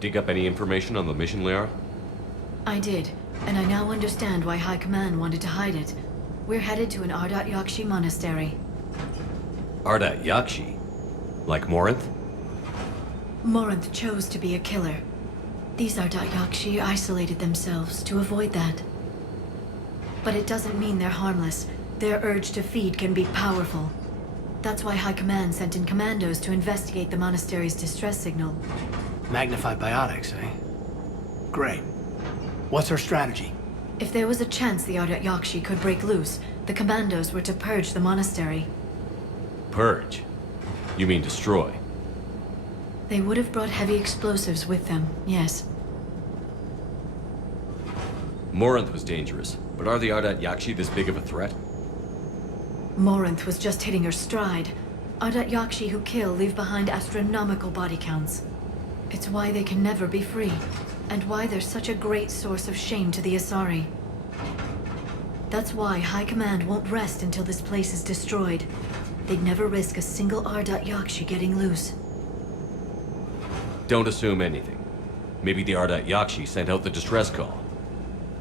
Dig up any information on the mission, Liara? I did, and I now understand why High Command wanted to hide it. We're headed to an Ardat Yakshi Monastery. Ardat Yakshi? Like Morinth? Morinth chose to be a killer. These Ardat Yakshi isolated themselves to avoid that. But it doesn't mean they're harmless. Their urge to feed can be powerful. That's why High Command sent in commandos to investigate the monastery's distress signal. Magnified biotics, eh? Great. What's our strategy? If there was a chance the Ardat Yakshi could break loose, the commandos were to purge the monastery. Purge? You mean destroy? They would have brought heavy explosives with them, yes. Morinth was dangerous, but are the Ardat Yakshi this big of a threat? Morinth was just hitting her stride. Ardat Yakshi who kill leave behind astronomical body counts. It's why they can never be free, and why they're such a great source of shame to the Asari. That's why High Command won't rest until this place is destroyed. They'd never risk a single Ardat Yakshi getting loose. Don't assume anything. Maybe the Ardat Yakshi sent out the distress call.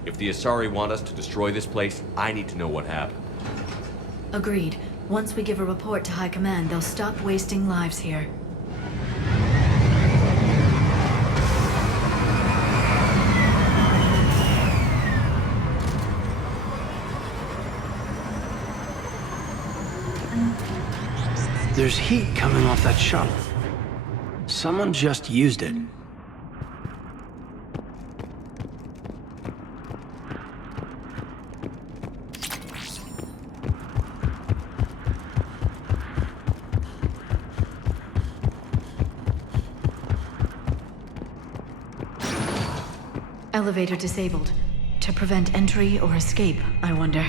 If the Asari want us to destroy this place, I need to know what happened. Agreed. Once we give a report to High Command, they'll stop wasting lives here. There's heat coming off that shuttle. Someone just used it. Elevator disabled. To prevent entry or escape, I wonder.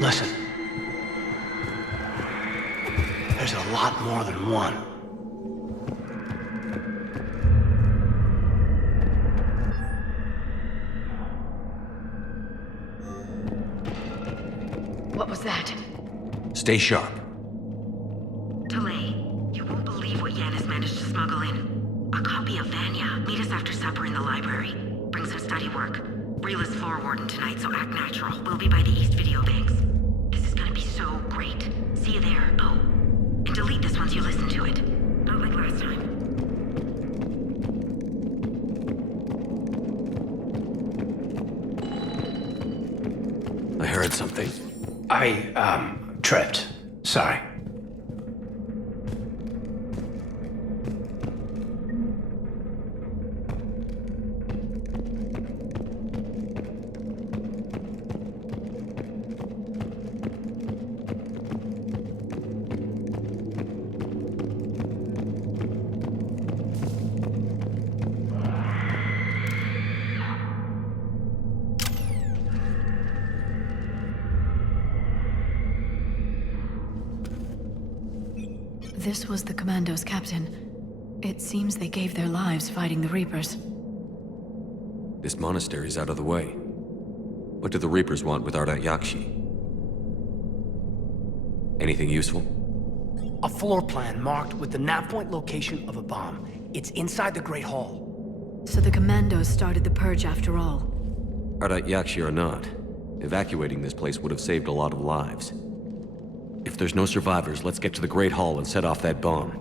Listen. There's a lot more than one. What was that? Stay sharp. Delay. You won't believe what Yan has managed to smuggle in. A copy of Vanya. Meet us after supper in the library. Bring some study work. Reel is floor warden tonight, so act natural. We'll be by the East Video Banks. This is gonna be so great. See you there. Oh, and delete this once you listen to it. Not like last time. I heard something. I, tripped. Sorry. This was the Commando's captain. It seems they gave their lives fighting the Reapers. This monastery's out of the way. What do the Reapers want with Ardat Yakshi? Anything useful? A floor plan marked with the nav point location of a bomb. It's inside the Great Hall. So the Commandos started the purge after all. Ardat Yakshi or not, evacuating this place would have saved a lot of lives. If there's no survivors, let's get to the Great Hall and set off that bomb.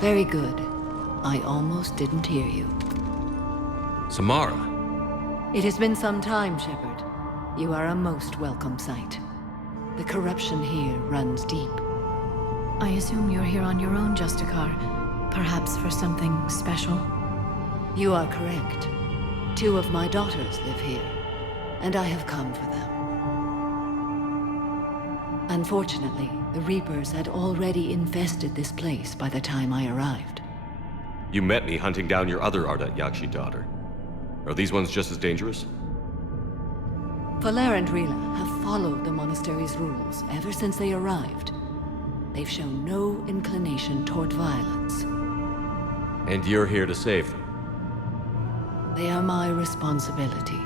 Very good. I almost didn't hear you. Samara. It has been some time, Shepard. You are a most welcome sight. The corruption here runs deep. I assume you're here on your own, Justicar. Perhaps for something special? You are correct. 2 of my daughters live here, and I have come for them. Unfortunately, the Reapers had already infested this place by the time I arrived. You met me hunting down your other Ardat Yakshi daughter. Are these ones just as dangerous? Valer and Rila have followed the monastery's rules ever since they arrived. They've shown no inclination toward violence. And you're here to save them? They are my responsibility.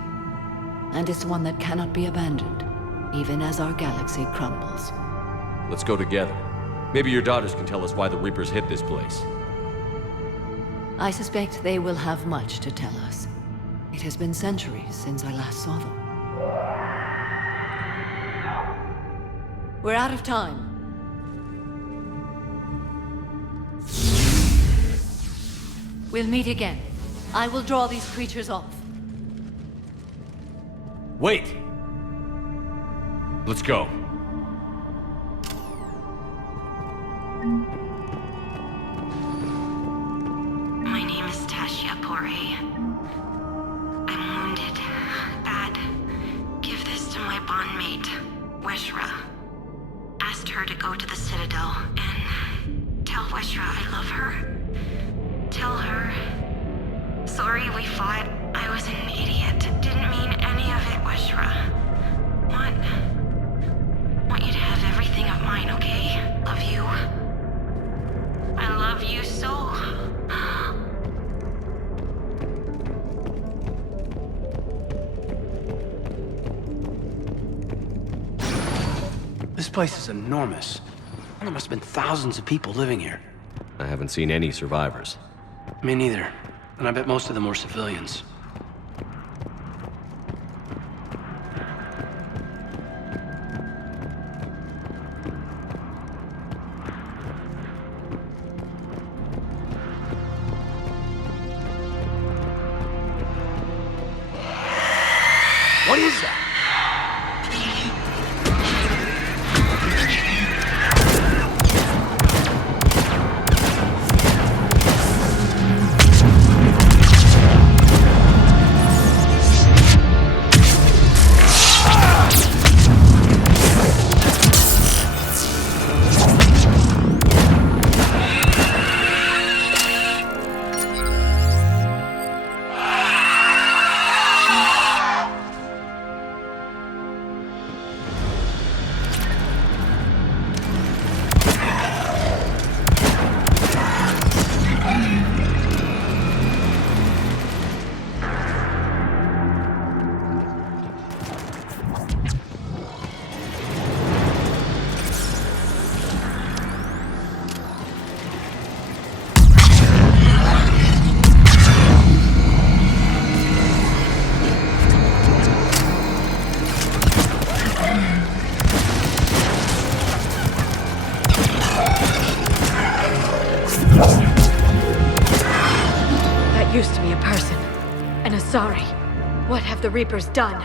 And it's one that cannot be abandoned, even as our galaxy crumbles. Let's go together. Maybe your daughters can tell us why the Reapers hit this place. I suspect they will have much to tell us. It has been centuries since I last saw them. We're out of time. We'll meet again. I will draw these creatures off. Wait! Let's go. My name is Tashia Poré. I'm wounded. Bad. Give this to my bondmate, Weshra. Asked her to go to the Citadel and tell Weshra I love her. Tell her. Sorry we fought. I was an idiot. Didn't mean any of it, Weshra. Want you to have everything of mine, okay? Love you. I love you so. This place is enormous. There must have been thousands of people living here. I haven't seen any survivors. Me neither. And I bet most of them were civilians. What is that? Used to be a person. An Asari. What have the Reapers done?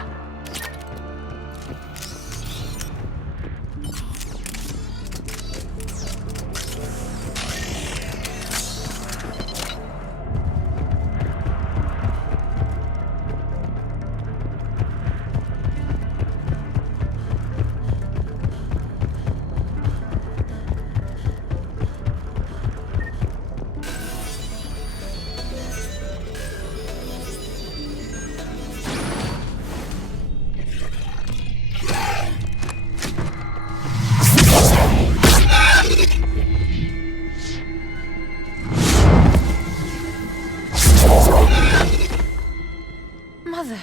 Mother,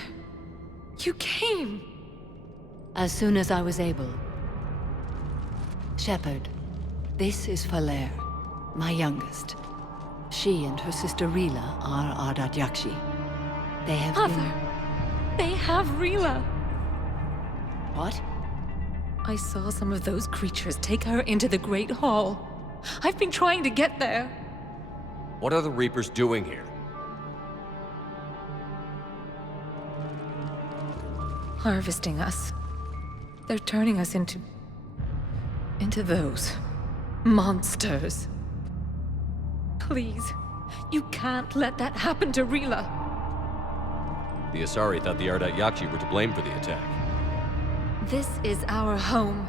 you came. As soon as I was able. Shepard, this is Valer, my youngest. She and her sister Rila are Ardat Yakshi. They have Mother, they have Rila. What? I saw some of those creatures take her into the Great Hall. I've been trying to get there. What are the Reapers doing here? Harvesting us. They're turning us into those monsters. Please, you can't let that happen to Rila. The Asari thought the Ardat Yakshi were to blame for the attack. This is our home.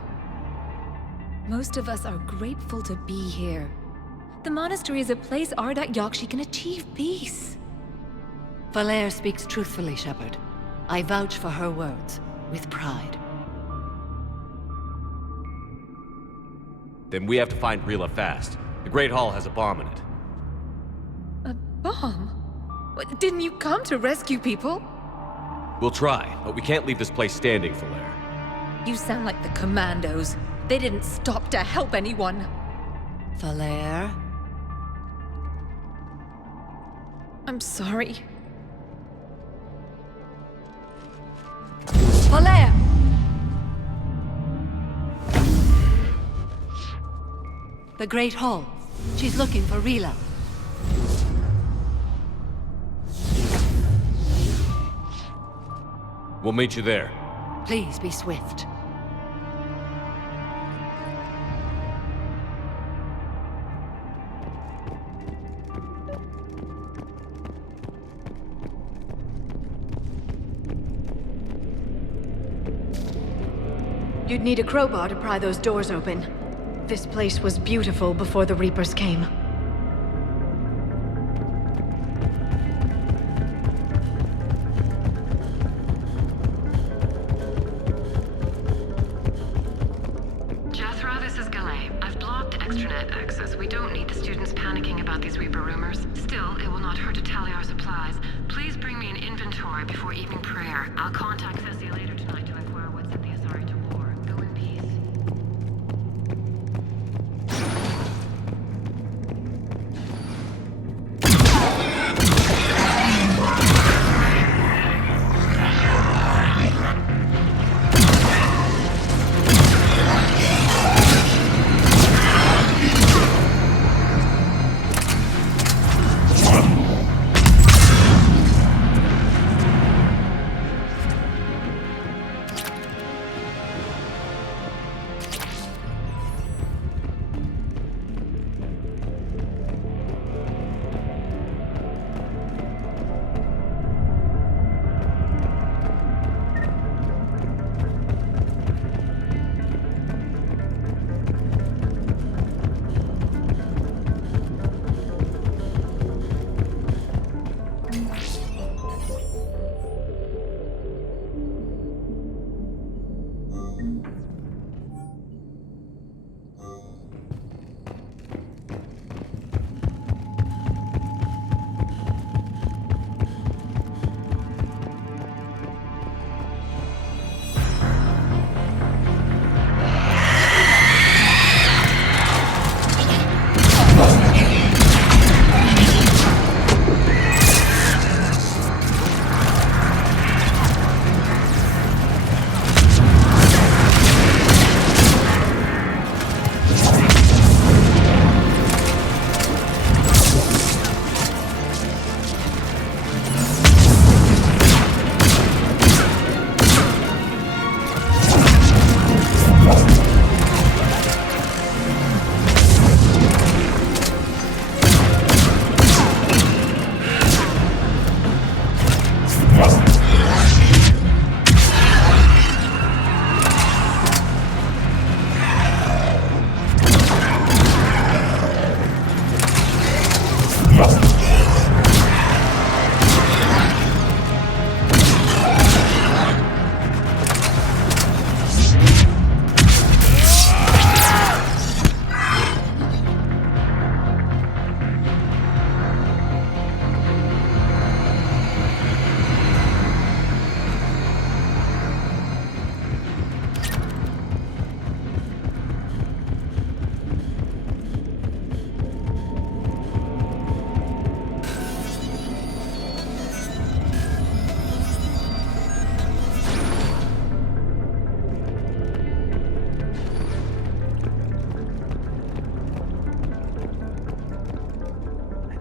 Most of us are grateful to be here. The monastery is a place Ardat Yakshi can achieve peace. Valere speaks truthfully, Shepard. I vouch for her words, with pride. Then we have to find Rila fast. The Great Hall has a bomb in it. A bomb? What, didn't you come to rescue people? We'll try, but we can't leave this place standing, Valere. You sound like the Commandos. They didn't stop to help anyone. Valere? I'm sorry. Valere! The Great Hall. She's looking for Rila. We'll meet you there. Please be swift. You'd need a crowbar to pry those doors open. This place was beautiful before the Reapers came. Jethro, this is Galay. I've blocked extranet access. We don't need the students panicking about these Reaper rumors. Still, it will not hurt to tally our supplies. Please bring me an inventory before evening prayer. I'll contact Thessia later tonight to inquire what sent the Asari to war. Go in peace.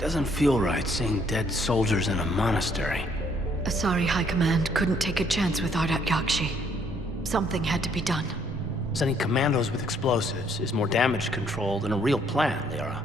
Doesn't feel right seeing dead soldiers in a monastery. Asari High Command couldn't take a chance with Ardat Yakshi. Something had to be done. Sending commandos with explosives is more damage control than a real plan, Lyra.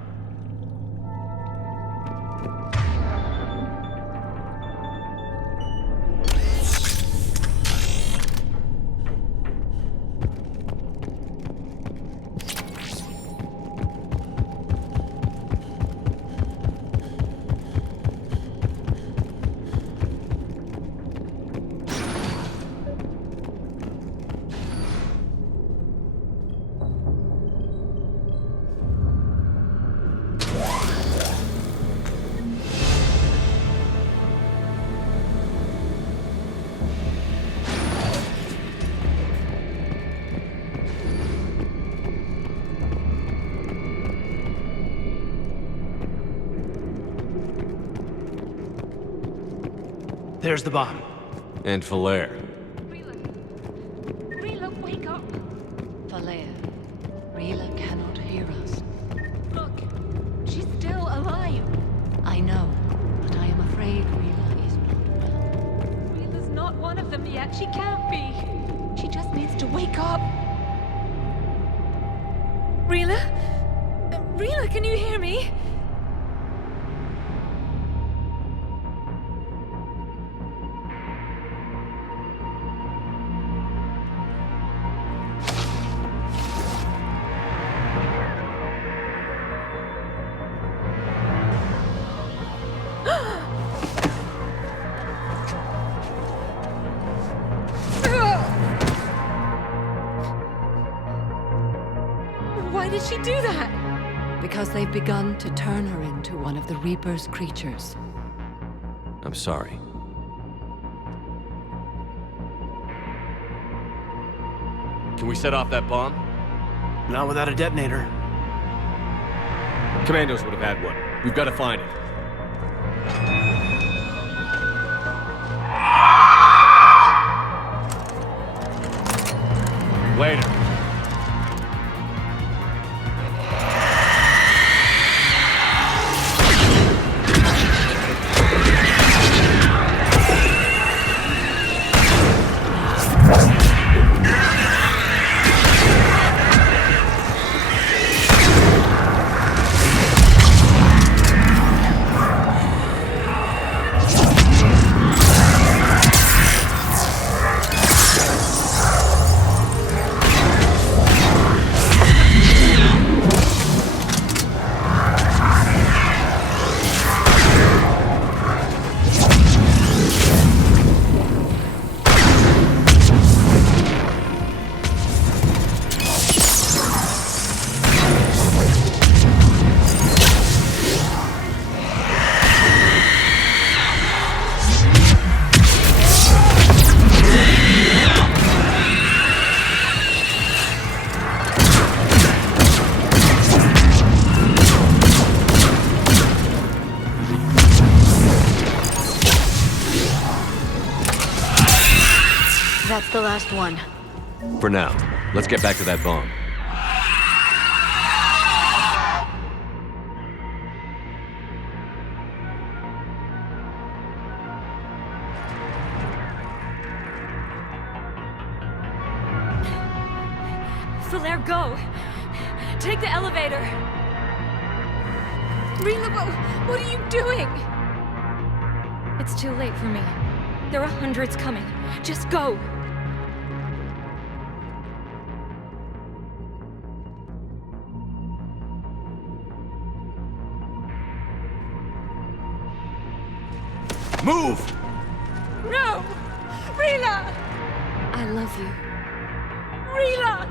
There's the bomb. And Falere. Rila, wake up! Valea, Rila cannot hear us. Look, she's still alive. I know, but I am afraid Rila is not well. Rila's not one of them yet. She can't be. She just needs to wake up. Rila? Rila, can you hear me? Why did she do that? Because they've begun to turn her into one of the Reaper's creatures. I'm sorry. Can we set off that bomb? Not without a detonator. Commandos would have had one. We've got to find it. Later. That's the last one. For now, let's get back to that bomb. Falere, go! Take the elevator! Rila, what are you doing? It's too late for me. There are hundreds coming. Just go! Move! No! Rila! I love you. Rila!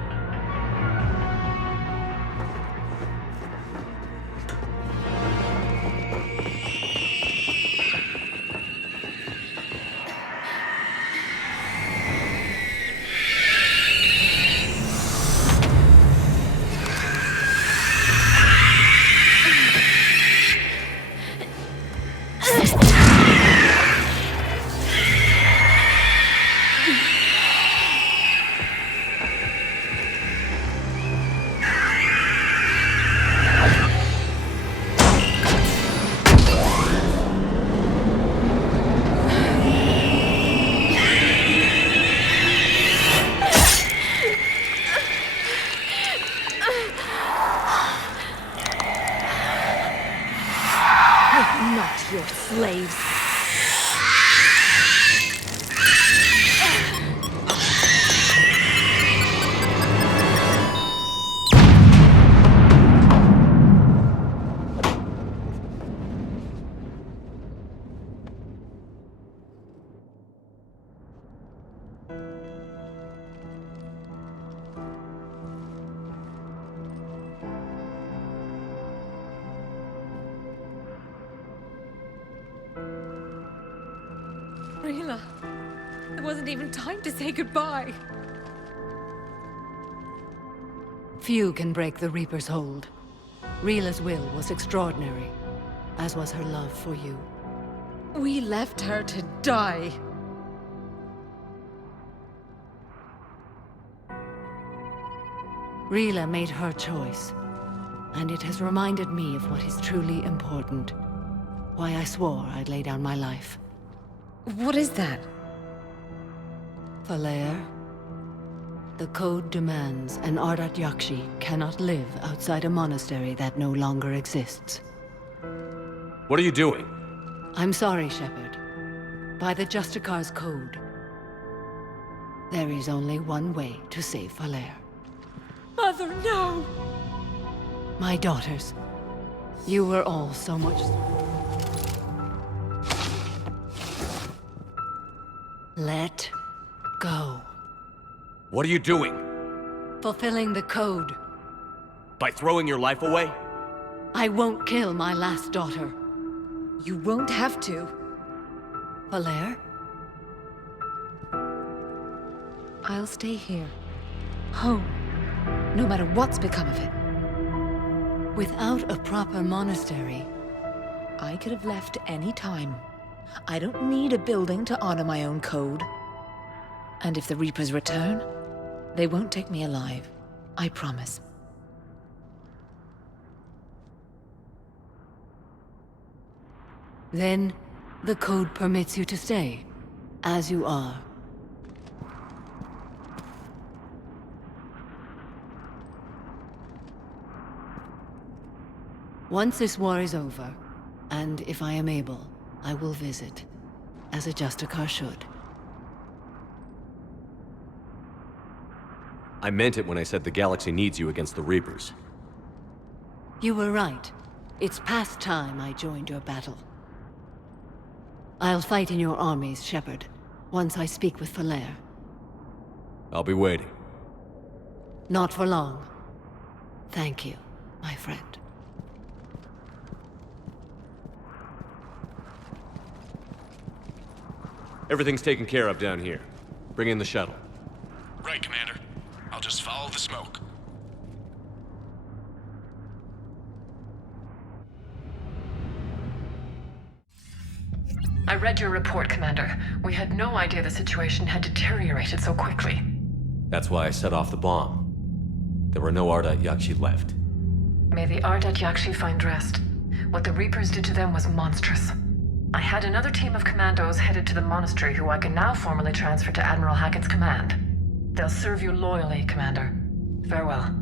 your slaves. Rila, there wasn't even time to say goodbye. Few can break the Reaper's hold. Rila's will was extraordinary, as was her love for you. We left her to die. Rila made her choice, and it has reminded me of what is truly important. Why I swore I'd lay down my life. What is that? Falair, the code demands an Ardat Yakshi cannot live outside a monastery that no longer exists. What are you doing? I'm sorry, Shepard. By the Justicar's code, there is only one way to save Falair. Mother, no! My daughters, you were all so much... Let go. What are you doing? Fulfilling the code. By throwing your life away? I won't kill my last daughter. You won't have to. Falair? I'll stay here. Home. No matter what's become of it. Without a proper monastery, I could have left any time. I don't need a building to honor my own code. And if the Reapers return, they won't take me alive. I promise. then the code permits you to stay, as you are. Once this war is over, and if I am able, I will visit, as a Justicar should. I meant it when I said the galaxy needs you against the Reapers. You were right. It's past time I joined your battle. I'll fight in your armies, Shepard, once I speak with Falair. I'll be waiting. Not for long. Thank you, my friend. Everything's taken care of down here. Bring in the shuttle. Right, Commander. I'll just follow the smoke. I read your report, Commander. We had no idea the situation had deteriorated so quickly. That's why I set off the bomb. There were no Ardat Yakshi left. May the Ardat Yakshi find rest. What the Reapers did to them was monstrous. I had another team of commandos headed to the Monastery who I can now formally transfer to Admiral Hackett's command. They'll serve you loyally, Commander. Farewell.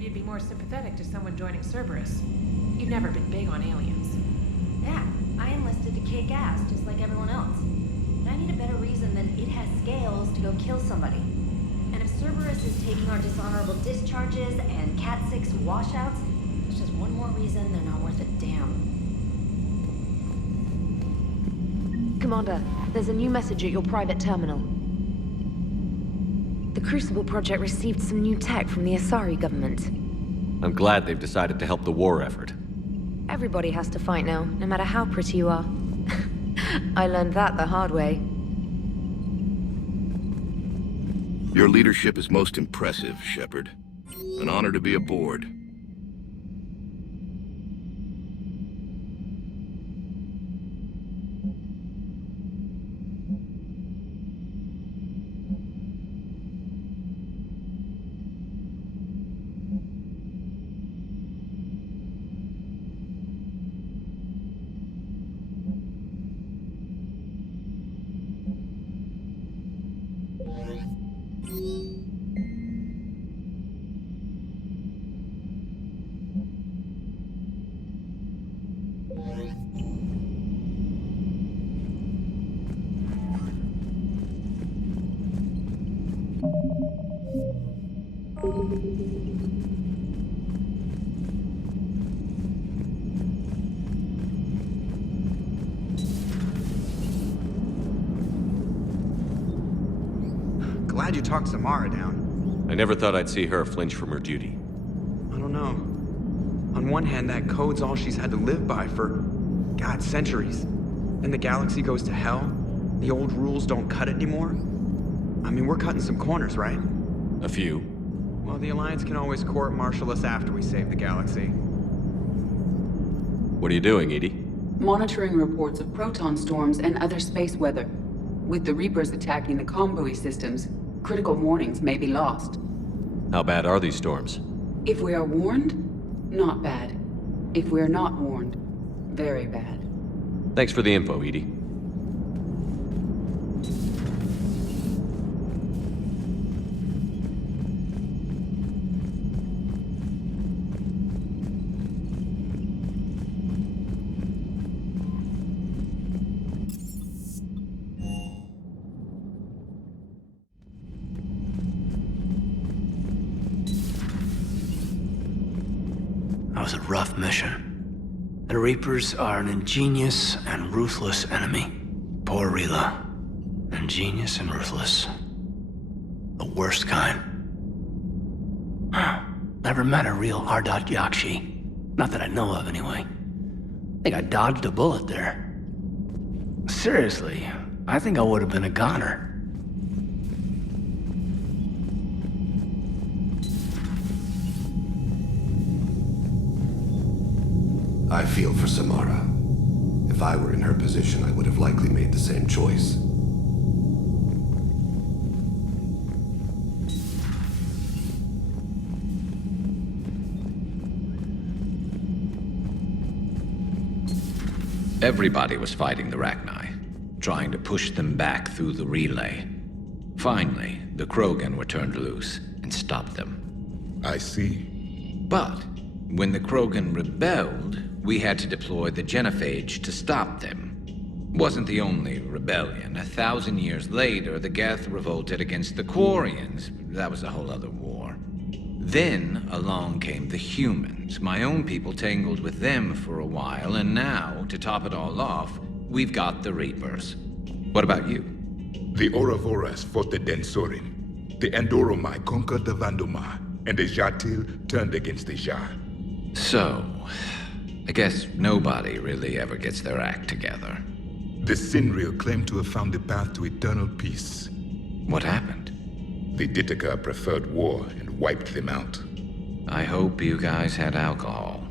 You'd be more sympathetic to someone joining Cerberus. You've never been big on aliens. Yeah, I enlisted to kick ass, just like everyone else. But I need a better reason than it has scales to go kill somebody. And if Cerberus is taking our dishonorable discharges and Cat-6 washouts, it's just one more reason they're not worth a damn. Commander, there's a new message at your private terminal. The Crucible Project received some new tech from the Asari government. I'm glad they've decided to help the war effort. Everybody has to fight now, no matter how pretty you are. I learned that the hard way. Your leadership is most impressive, Shepard. An honor to be aboard. Glad you talked Samara down. I never thought I'd see her flinch from her duty. I don't know. On one hand, that code's all she's had to live by for, God, centuries. And the galaxy goes to hell. The old rules don't cut it anymore. I mean, we're cutting some corners, right? A few. Well, the Alliance can always court-martial us after we save the galaxy. What are you doing, Edie? Monitoring reports of proton storms and other space weather. With the Reapers attacking the comm buoy systems, critical warnings may be lost. How bad are these storms? If we are warned, not bad. If we are not warned, very bad. Thanks for the info, Edie. That was a rough mission. The Reapers are an ingenious and ruthless enemy. Poor Rila. Ingenious and ruthless. The worst kind. Never met a real Ardat Yakshi. Not that I know of, anyway. Think I dodged a bullet there. Seriously, I think I would have been a goner. I feel for Samara. If I were in her position, I would have likely made the same choice. Everybody was fighting the Rachni, trying to push them back through the relay. Finally, the Krogan were turned loose and stopped them. I see. But when the Krogan rebelled, we had to deploy the genophage to stop them. Wasn't the only rebellion. 1,000 years later, the Geth revolted against the Quarians. That was a whole other war. Then along came the humans. My own people tangled with them for a while, and now, to top it all off, we've got the Reapers. What about you? The Ouroboros fought the Densorin. The Andoromai conquered the Vandomar, and the Jatil turned against the Jar. So, I guess nobody really ever gets their act together. The Sinreal claimed to have found the path to eternal peace. What happened? The Ditaka preferred war and wiped them out. I hope you guys had alcohol.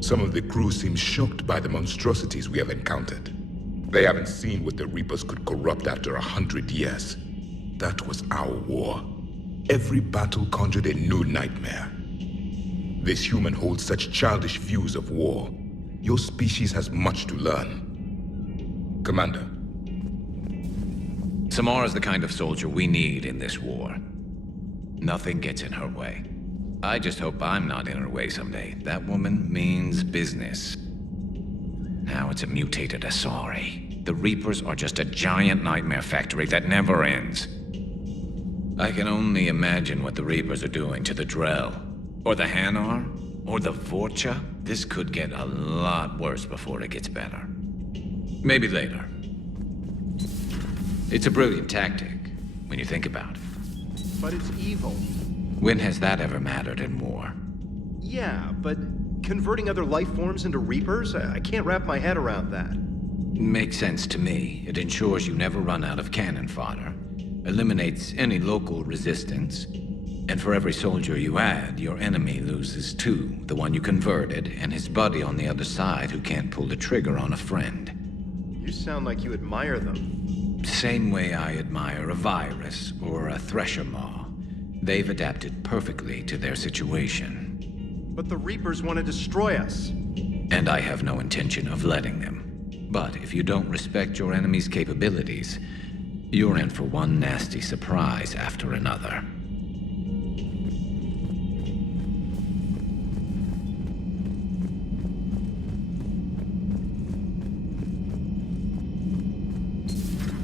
Some of the crew seem shocked by the monstrosities we have encountered. They haven't seen what the Reapers could corrupt after 100 years. That was our war. Every battle conjured a new nightmare. This human holds such childish views of war. Your species has much to learn. Commander. Samara's the kind of soldier we need in this war. Nothing gets in her way. I just hope I'm not in her way someday. That woman means business. Now it's a mutated Asari. The Reapers are just a giant nightmare factory that never ends. I can only imagine what the Reapers are doing to the Drell. Or the Hanar? Or the Vorcha? This could get a lot worse before it gets better. Maybe later. It's a brilliant tactic. when you think about it. But it's evil. When has that ever mattered in war? Yeah, but converting other life forms into Reapers? I can't wrap my head around that. Makes sense to me. It ensures you never run out of cannon fodder, eliminates any local resistance, and for every soldier you add, your enemy loses two, the one you converted, and his buddy on the other side who can't pull the trigger on a friend. You sound like you admire them. Same way I admire a virus or a thresher maw. They've adapted perfectly to their situation. But the Reapers want to destroy us. And I have no intention of letting them. But if you don't respect your enemy's capabilities, you're in for one nasty surprise after another.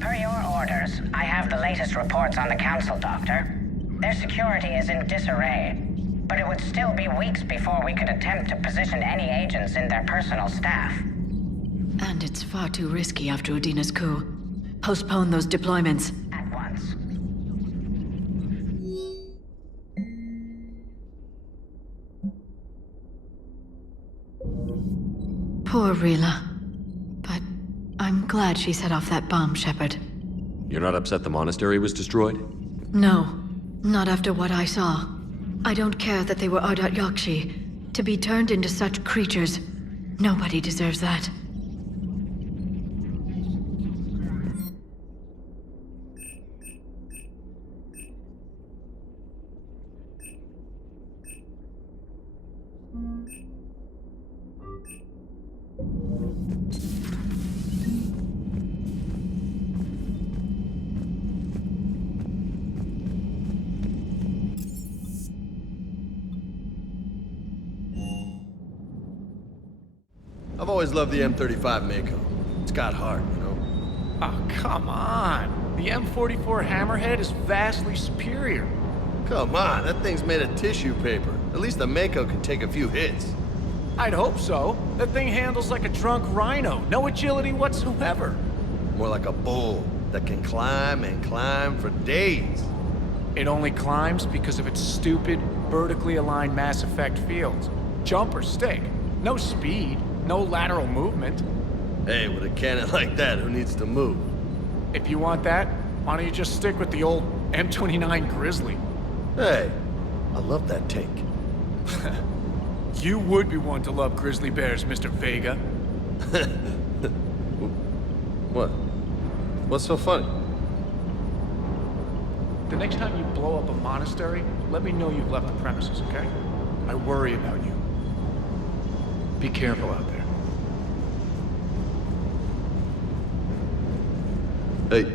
Per your orders, I have the latest reports on the Council, Doctor. Their security is in disarray, but it would still be weeks before we could attempt to position any agents in their personal staff. And it's far too risky after Udina's coup. Postpone those deployments. At once. Poor Rila. But I'm glad she set off that bomb, Shepard. You're not upset the monastery was destroyed? No, not after what I saw. I don't care that they were Ardat Yakshi. To be turned into such creatures, nobody deserves that. I've always loved the M35 Mako. It's got heart, you know? Oh, come on. The M44 Hammerhead is vastly superior. Come on, that thing's made of tissue paper. At least the Mako can take a few hits. I'd hope so. That thing handles like a drunk rhino. No agility whatsoever. More like a bull that can climb and climb for days. It only climbs because of its stupid, vertically aligned Mass Effect fields. Jump or stick. No speed. No lateral movement. Hey, with a cannon like that, who needs to move? If you want that, why don't you just stick with the old M29 Grizzly? Hey, I love that tank. You would be one to love grizzly bears, Mr. Vega. What? What's so funny? The next time you blow up a monastery, let me know you've left the premises, okay? I worry about you. Be careful out there. Hey,